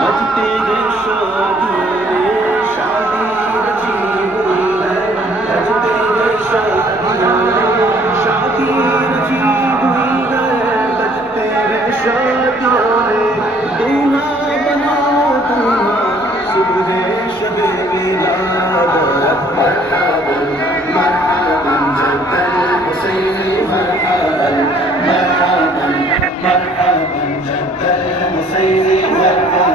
बजते हैं शादियाँ शादी रची हुई है बजते हैं शादियाँ शादी रची हुई है बजते हैं शादियाँ दूल्हा बनो दूल्हा सुबह शबे मिलादत मरहबन मरहबन जद्दल हुसैनी मरहबन मरहबन मरहबन जद्दल हुसैनी मरहबन